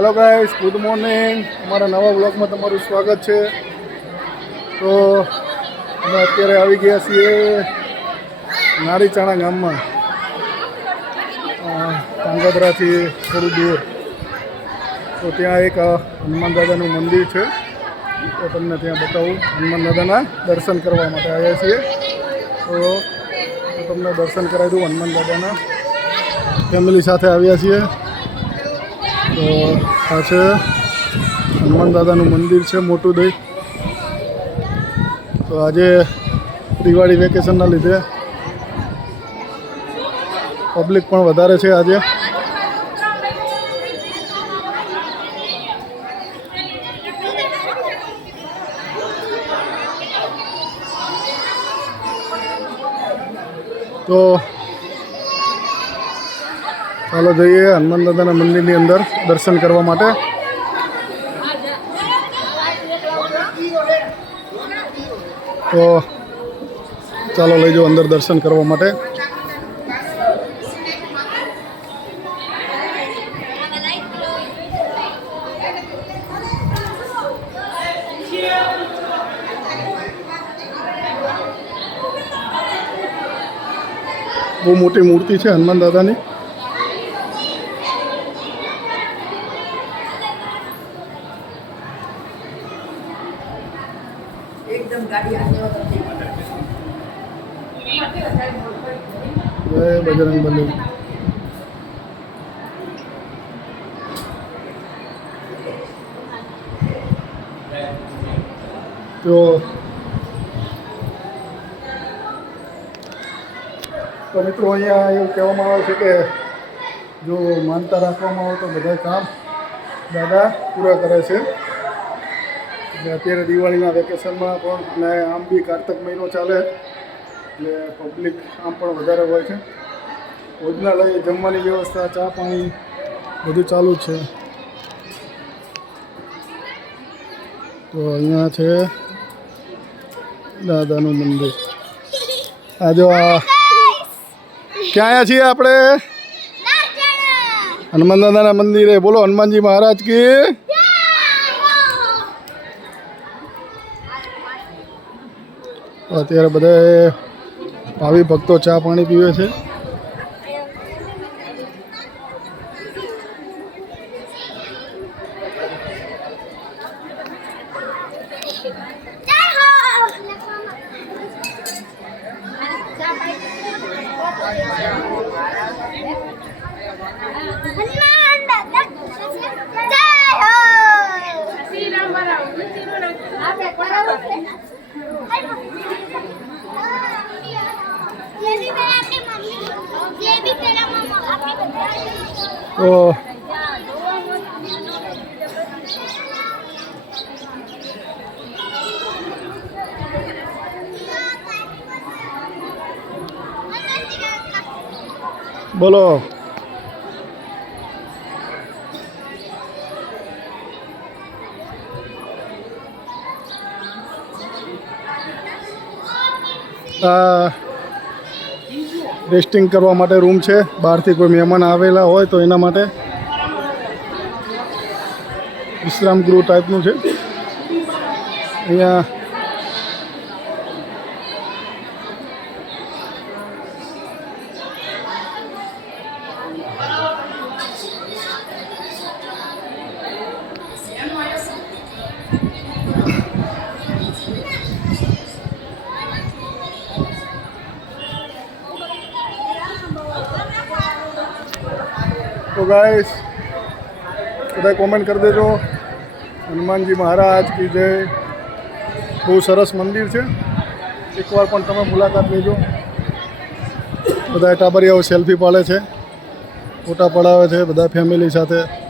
Hello guys good morning અમારા નવા બ્લોગમાં તમારું સ્વાગત છે. તો અમે અત્યારે આવી ગયા છીએ નારીચાણા ગામમાં. કાંગોદરાથી થોડું દૂર. તો ત્યાં એક હનુમાન દાદાનું મંદિર છે. તો તમને ત્યાં બતાવું. હનુમાન દાદાના દર્શન કરવા માટે આવ્યા છીએ. તો તમને દર્શન કરાવી દઉં હનુમાન દાદાના. ફેમિલી સાથે આવ્યા છીએ. તો આ છે હનુમાન દાદાનું મંદિર છે, મોટું દઈ. તો આજે દિવાળી વેકેશનના લીધે પબ્લિક પણ વધારે છે આજે. તો ચાલો જઈએ હનુમાન દાદાના મંદિરની અંદર દર્શન કરવા માટે. તો ચાલો લઈ જાઓ અંદર દર્શન કરવા માટે. બહુ મોટી મૂર્તિ છે હનુમાન દાદાની. જય બજરંગ બલી તો તો મિત્રો અહીંયા એવું કહેવામાં આવે છે કે જો માનતા રાખવામાં આવે તો બધા કામ દાદા પૂરા કરે છે. અત્યારે દિવાળીના વેકેશનમાં પણ અને આમ બી કાર્તક મહિનો ચાલે. એટલે પબ્લિક આમ પણ વધારે હોય છે. ભોજનાલય, જમવાની વ્યવસ્થા, ચા પાણી બધું ચાલુ છે. તો અહીંયા છે દાદાનું મંદિર. આ જો ક્યાં આવ્યા છીએ આપણે? હનુમાન દાદાના મંદિરે. બોલો, હનુમાનજી મહારાજ કી? અત્યારે બધા ભાવિ ભક્તો ચા પાણી પીવે છે. તો બોલો આ રેસ્ટિંગ કરવા માટે રૂમ છે. બહારથી કોઈ મહેમાન આવેલા હોય તો એના માટે વિશ્રામ ગૃહ ટાઈપનું છે. અહીંયા તો ગાઈશ બધા કોમેન્ટ કરી દેજો. હનુમાનજી મહારાજ કી જય. બહુ સરસ મંદિર છે. એકવાર પણ તમે મુલાકાત લેજો. બધા ટાબરિયાઓ સેલ્ફી પાડે છે. ફોટા પડાવે છે, બધા ફેમિલી સાથે.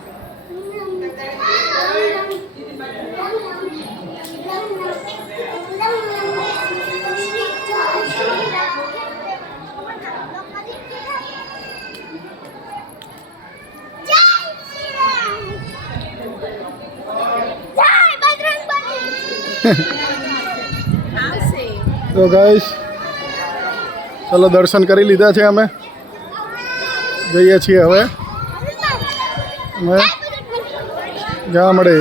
તો ગાઈશ ચલો દર્શન કરી લીધા છે અમે. જઈએ છીએ હવે. અમે જ્યાં મળે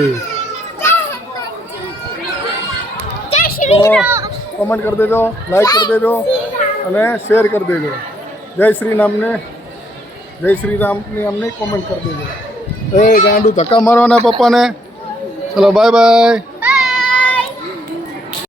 કમેન્ટ કરી દેજો લાઈક કરી દેજો અને શેર કરી દેજો. જય શ્રી રામને જય શ્રી રામની અમને કોમેન્ટ કરી દેજો. એ ગાંડું ધક્કા મારવાના પપ્પાને. ચલો બાય બાય